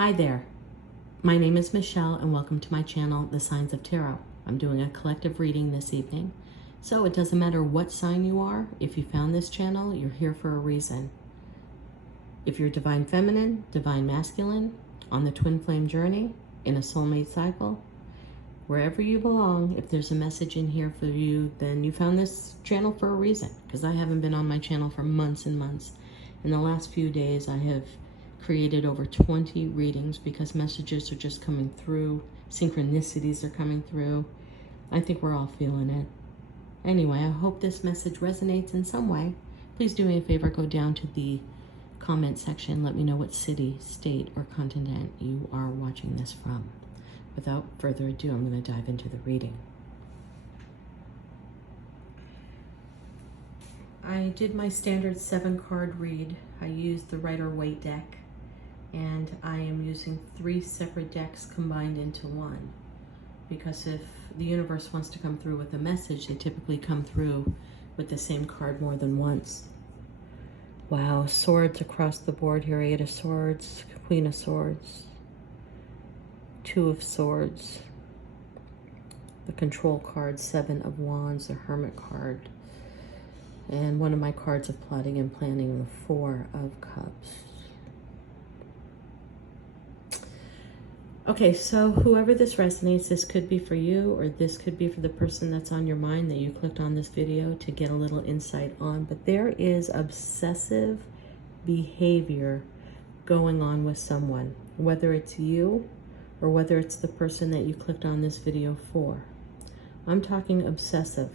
Hi there, my name is Michelle and welcome to my channel, The Signs of Tarot. I'm doing a collective reading this evening, so it doesn't matter what sign you are. If you found this channel, you're here for a reason. If you're divine feminine, divine masculine, on the twin flame journey, in a soulmate cycle, wherever you belong, if there's a message in here for you, then you found this channel for a reason, because I haven't been on my channel for months and months. In the last few days, I have created over 20 readings because messages are just coming through, synchronicities are coming through. I think we're all feeling it. Anyway, I hope this message resonates in some way. Please do me a favor, go down to the comment section, let me know what city, state, or continent you are watching this from. Without further ado, I'm going to dive into the reading. I did my standard 7-card read. I used the Rider-Waite deck, and I am using 3 separate decks combined into one, because if the universe wants to come through with a message, they typically come through with the same card more than once. Wow, swords across the board here. 8 of Swords, Queen of Swords, 2 of Swords, the Control card, 7 of Wands, the Hermit card, and one of my cards of plotting and planning, the 4 of Cups. Okay, so whoever this resonates, this could be for you, or this could be for the person that's on your mind that you clicked on this video to get a little insight on. But there is obsessive behavior going on with someone, whether it's you or whether it's the person that you clicked on this video for. I'm talking obsessive.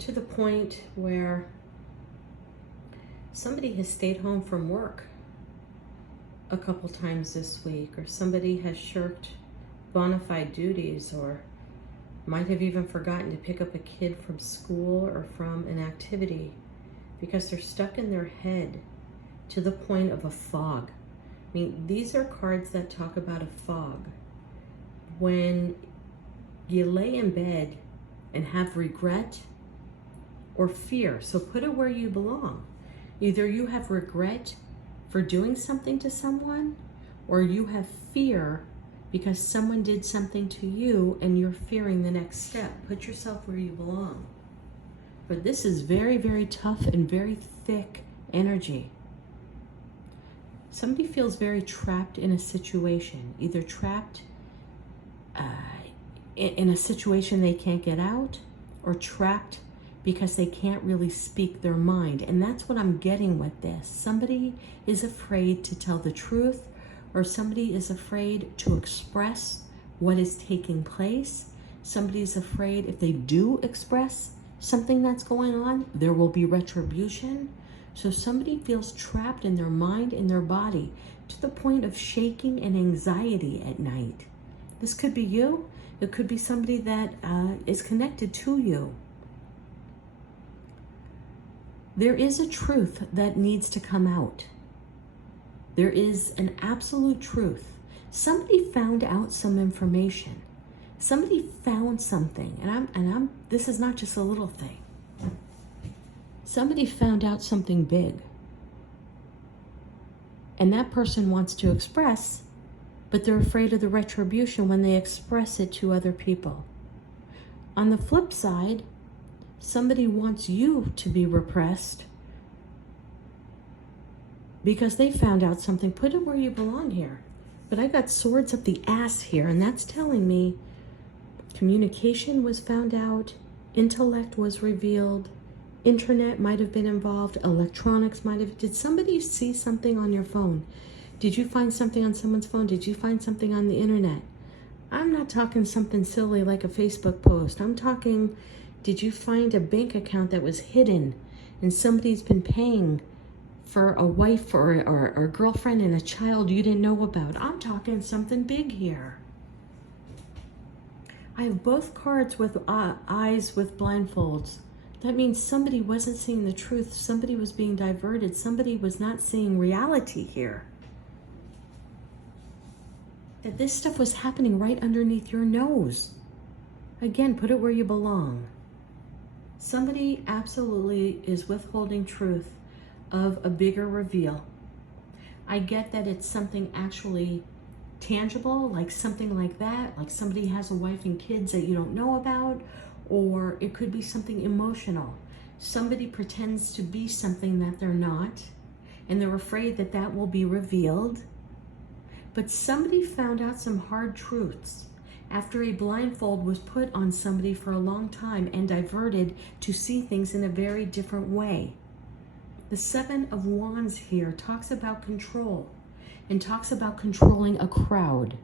To the point where somebody has stayed home from work a couple times this week, or somebody has shirked bona fide duties, or might have even forgotten to pick up a kid from school or from an activity because they're stuck in their head to the point of a fog. I mean, these are cards that talk about a fog. When you lay in bed and have regret or fear, so put it where you belong. Either you have regret for doing something to someone, or you have fear because someone did something to you and you're fearing the next step. Put yourself where you belong. But this is very, very tough and very thick energy. Somebody feels very trapped in a situation, either trapped in a situation they can't get out, or trapped because they can't really speak their mind. And that's what I'm getting with this. Somebody is afraid to tell the truth, or somebody is afraid to express what is taking place. Somebody is afraid if they do express something that's going on, there will be retribution. So somebody feels trapped in their mind, in their body, to the point of shaking and anxiety at night. This could be you. It could be somebody that is connected to you. There is a truth that needs to come out. There is an absolute truth. Somebody found out some information. Somebody found something, and this is not just a little thing. Somebody found out something big. And that person wants to express, but they're afraid of the retribution when they express it to other people. On the flip side, somebody wants you to be repressed because they found out something. Put it where you belong here. But I got swords up the ass here, and that's telling me communication was found out, intellect was revealed, internet might have been involved, electronics might have. Did somebody see something on your phone? Did you find something on someone's phone? Did you find something on the internet? I'm not talking something silly like a Facebook post. I'm talking, did you find a bank account that was hidden and somebody's been paying for a wife or a girlfriend and a child you didn't know about? I'm talking something big here. I have both cards with eyes with blindfolds. That means somebody wasn't seeing the truth. Somebody was being diverted. Somebody was not seeing reality here. That this stuff was happening right underneath your nose. Again, put it where you belong. Somebody absolutely is withholding truth of a bigger reveal. I get that it's something actually tangible, like something like that, like somebody has a wife and kids that you don't know about, or it could be something emotional. Somebody pretends to be something that they're not, and they're afraid that that will be revealed. But somebody found out some hard truths after a blindfold was put on somebody for a long time and diverted to see things in a very different way. The Seven of Wands here talks about control and talks about controlling a crowd.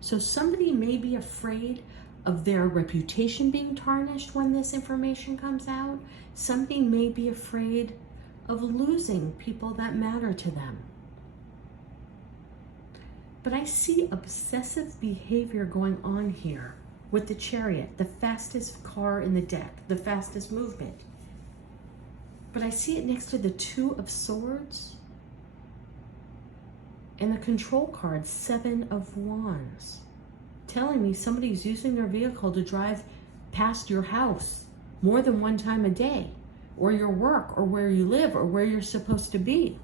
So somebody may be afraid of their reputation being tarnished when this information comes out. Somebody may be afraid of losing people that matter to them. But I see obsessive behavior going on here with the Chariot, the fastest car in the deck, the fastest movement. But I see it next to the Two of Swords and the control card, Seven of Wands, telling me somebody's using their vehicle to drive past your house more than one time a day, or your work, or where you live, or where you're supposed to be.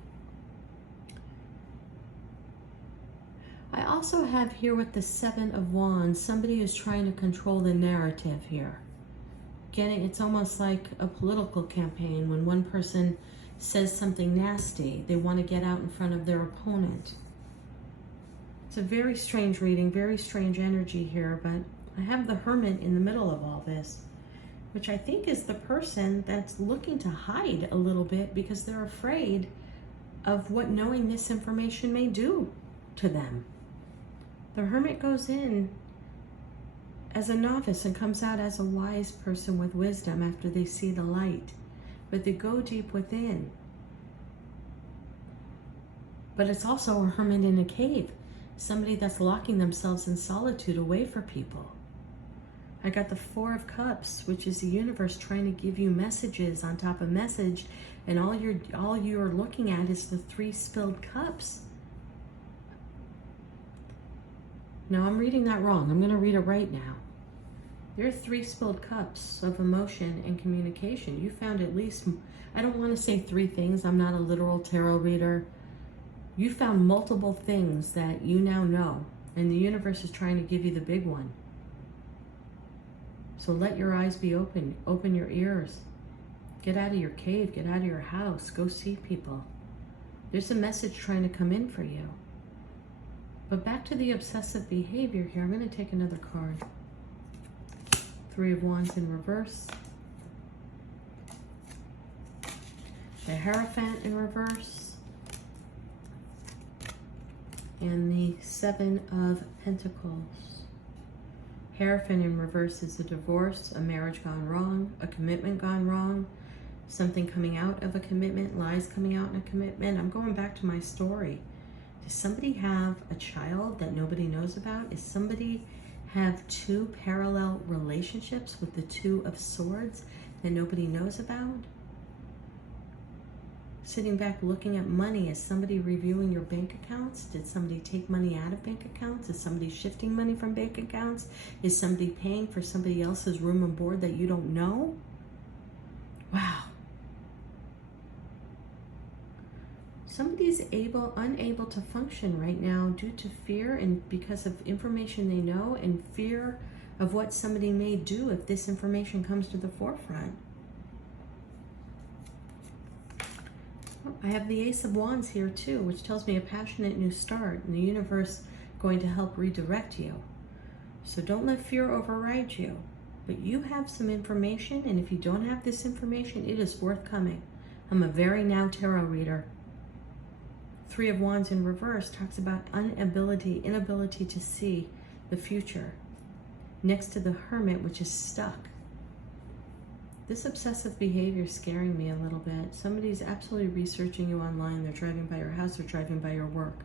I also have here with the Seven of Wands, somebody is trying to control the narrative here. It's almost like a political campaign. When one person says something nasty, they want to get out in front of their opponent. It's a very strange reading, very strange energy here, but I have the Hermit in the middle of all this, which I think is the person that's looking to hide a little bit because they're afraid of what knowing this information may do to them. The Hermit goes in as a novice and comes out as a wise person with wisdom after they see the light, but they go deep within. But it's also a hermit in a cave, somebody that's locking themselves in solitude away from people. I got the Four of Cups, which is the universe trying to give you messages on top of message, and all you're looking at is the three spilled cups. Now I'm reading that wrong. I'm going to read it right now. There are three spilled cups of emotion and communication. You found at least, I don't want to say three things. I'm not a literal tarot reader. You found multiple things that you now know, and the universe is trying to give you the big one. So let your eyes be open. Open your ears. Get out of your cave. Get out of your house. Go see people. There's a message trying to come in for you. But back to the obsessive behavior here. I'm going to take another card. Three of Wands in reverse. The Hierophant in reverse. And the Seven of Pentacles. Hierophant in reverse is a divorce, a marriage gone wrong, a commitment gone wrong, something coming out of a commitment, lies coming out in a commitment. I'm going back to my story. Does somebody have a child that nobody knows about? Is somebody have two parallel relationships with the Two of Swords that nobody knows about? Sitting back looking at money, is somebody reviewing your bank accounts? Did somebody take money out of bank accounts? Is somebody shifting money from bank accounts? Is somebody paying for somebody else's room and board that you don't know? Wow. Somebody's unable to function right now due to fear and because of information they know and fear of what somebody may do if this information comes to the forefront. I have the Ace of Wands here too, which tells me a passionate new start and the universe going to help redirect you. So don't let fear override you. But you have some information, and if you don't have this information, it is forthcoming. I'm a very now tarot reader. Three of Wands in reverse talks about inability to see the future. Next to the Hermit, which is stuck. This obsessive behavior is scaring me a little bit. Somebody's absolutely researching you online. They're driving by your house, they're driving by your work.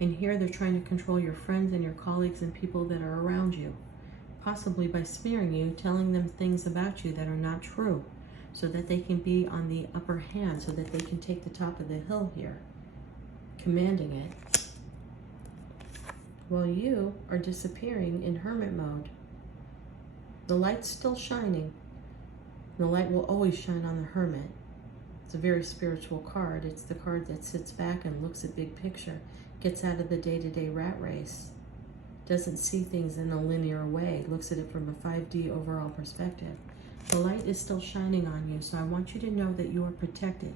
And here they're trying to control your friends and your colleagues and people that are around you. Possibly by smearing you, telling them things about you that are not true, so that they can be on the upper hand, so that they can take the top of the hill here. Commanding it, while you are disappearing in hermit mode. The light's still shining. The light will always shine on the hermit. It's a very spiritual card. It's the card that sits back and looks at big picture, gets out of the day-to-day rat race, doesn't see things in a linear way, looks at it from a 5D overall perspective. The light is still shining on you, so I want you to know that you are protected.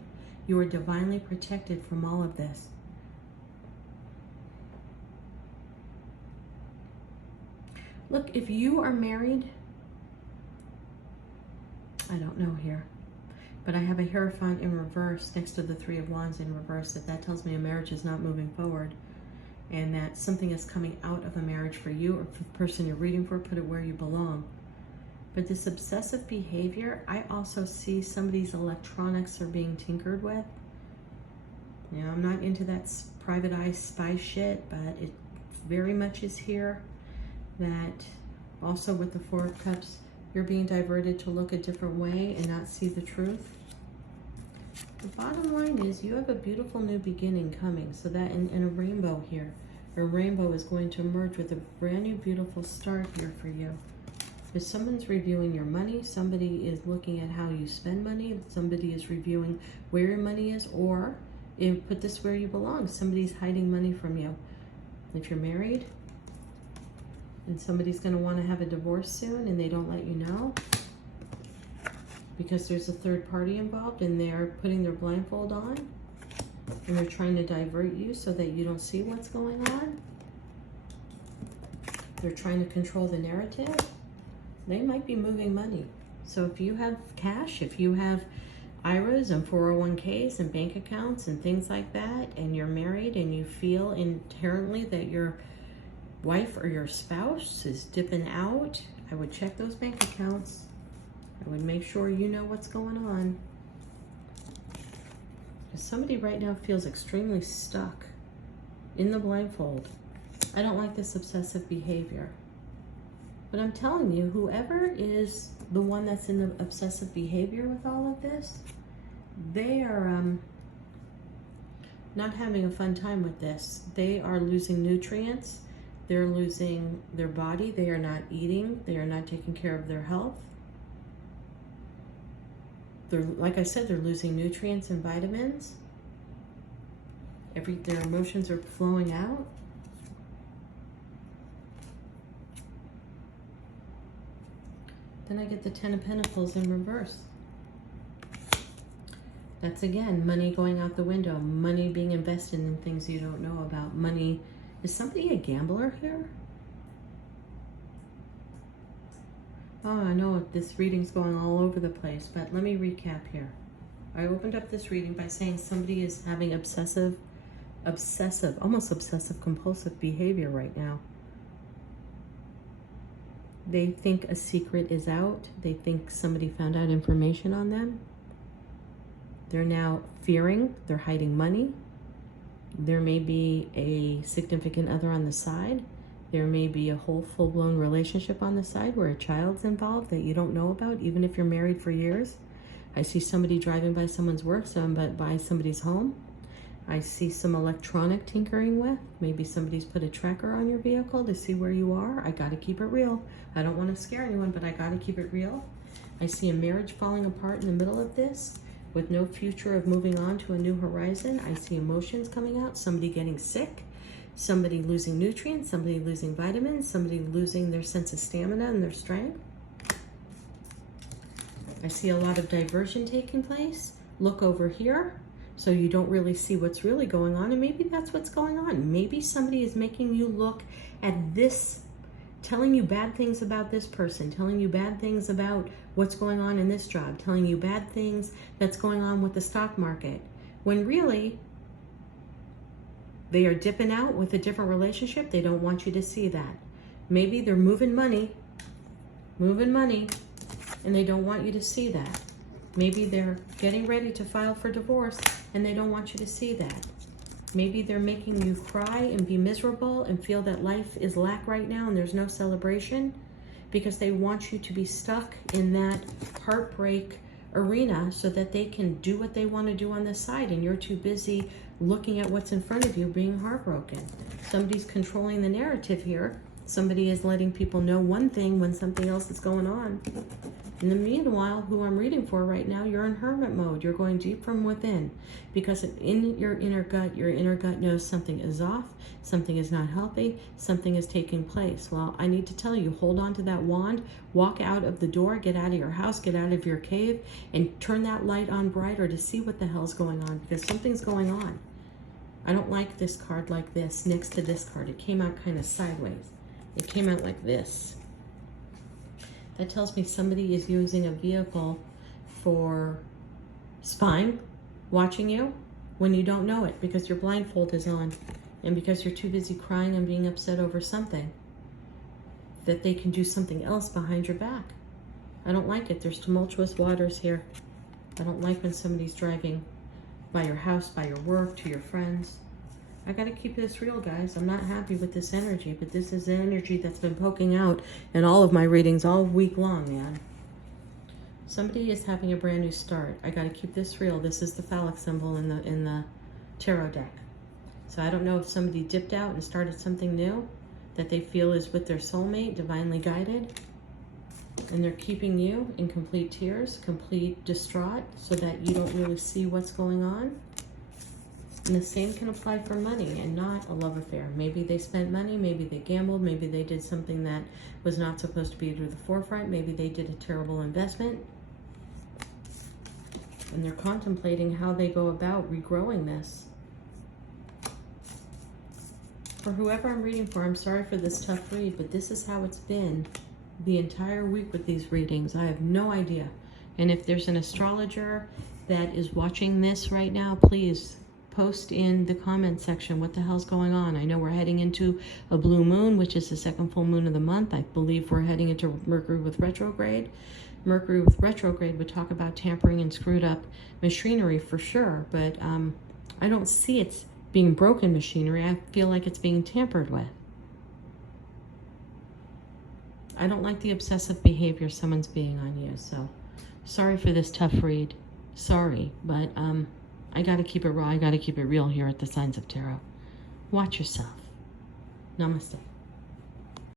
You are divinely protected from all of this. Look, if you are married, I don't know here, but I have a Hierophant in reverse next to the Three of Wands in reverse. That tells me a marriage is not moving forward, and that something is coming out of a marriage for you or for the person you're reading for. Put it where you belong. But this obsessive behavior, I also see somebody's electronics are being tinkered with. You know, I'm not into that private eye spy shit, but it very much is here. That also with the Four of Cups, you're being diverted to look a different way and not see the truth. The bottom line is you have a beautiful new beginning coming. So that in a rainbow here, a rainbow is going to emerge with a brand new beautiful start here for you. If someone's reviewing your money, somebody is looking at how you spend money, somebody is reviewing where your money is, or put this where you belong, somebody's hiding money from you. If you're married and somebody's going to want to have a divorce soon and they don't let you know because there's a third party involved and they're putting their blindfold on and they're trying to divert you so that you don't see what's going on. They're trying to control the narrative. They might be moving money. So if you have cash, if you have IRAs and 401ks and bank accounts and things like that, and you're married and you feel inherently that your wife or your spouse is dipping out, I would check those bank accounts. I would make sure you know what's going on. Because somebody right now feels extremely stuck in the blindfold. I don't like this obsessive behavior. But I'm telling you, whoever is the one that's in the obsessive behavior with all of this, they are not having a fun time with this. They are losing nutrients. They're losing their body. They are not eating. They are not taking care of their health. They're, like I said, they're losing nutrients and vitamins. Their emotions are flowing out. Then I get the Ten of Pentacles in reverse. That's again, money going out the window, money being invested in things you don't know about. Money, is somebody a gambler here? Oh, I know this reading's going all over the place, but let me recap here. I opened up this reading by saying somebody is having obsessive, almost obsessive compulsive behavior right now. They think a secret is out. They think somebody found out information on them. They're now fearing. They're hiding money. There may be a significant other on the side. There may be a whole full-blown relationship on the side where a child's involved that you don't know about, even if you're married for years. I see somebody driving by someone's work, by somebody's home. I see some electronic tinkering with. Maybe somebody's put a tracker on your vehicle to see where you are. I gotta keep it real. I don't want to scare anyone, but I gotta keep it real. I see a marriage falling apart in the middle of this with no future of moving on to a new horizon. I see emotions coming out, somebody getting sick, somebody losing nutrients, somebody losing vitamins, somebody losing their sense of stamina and their strength. I see a lot of diversion taking place. Look over here. So you don't really see what's really going on, and maybe that's what's going on. Maybe somebody is making you look at this, telling you bad things about this person, telling you bad things about what's going on in this job, telling you bad things that's going on with the stock market, when really they are dipping out with a different relationship. They don't want you to see that. Maybe they're moving money, and they don't want you to see that. Maybe they're getting ready to file for divorce and they don't want you to see that. Maybe they're making you cry and be miserable and feel that life is lack right now and there's no celebration because they want you to be stuck in that heartbreak arena so that they can do what they want to do on the side and you're too busy looking at what's in front of you being heartbroken. Somebody's controlling the narrative here Somebody is letting people know one thing when something else is going on. In the meanwhile, who I'm reading for right now, you're in hermit mode. You're going deep from within, because in your inner gut knows something is off, something is not healthy, something is taking place. Well, I need to tell you, hold on to that wand, walk out of the door, get out of your house, get out of your cave, and turn that light on brighter to see what the hell's going on, because something's going on. I don't like this card like this next to this card. It came out kind of sideways. It came out like this. That tells me somebody is using a vehicle for spying, watching you when you don't know it, because your blindfold is on and because you're too busy crying and being upset over something, that they can do something else behind your back. I don't like it. There's tumultuous waters here. I don't like when somebody's driving by your house, by your work, to your friends. I got to keep this real, guys. I'm not happy with this energy, but this is the energy that's been poking out in all of my readings all week long, man. Somebody is having a brand new start. I got to keep this real. This is the phallic symbol in the tarot deck. So I don't know if somebody dipped out and started something new that they feel is with their soulmate, divinely guided, and they're keeping you in complete tears, complete distraught, so that you don't really see what's going on. And the same can apply for money and not a love affair. Maybe they spent money, maybe they gambled, maybe they did something that was not supposed to be to the forefront, maybe they did a terrible investment. And they're contemplating how they go about regrowing this. For whoever I'm reading for, I'm sorry for this tough read, but this is how it's been the entire week with these readings. I have no idea. And if there's an astrologer that is watching this right now, please post in the comment section what the hell's going on. I know we're heading into a blue moon, which is the second full moon of the month. I believe we're heading into Mercury with retrograde. Mercury with retrograde would talk about tampering and screwed up machinery for sure, but I don't see it being broken machinery. I feel like it's being tampered with. I don't like the obsessive behavior someone's being on you, so sorry for this tough read. Sorry, but I got to keep it raw. I got to keep it real here at the Signs of Tarot. Watch yourself. Namaste.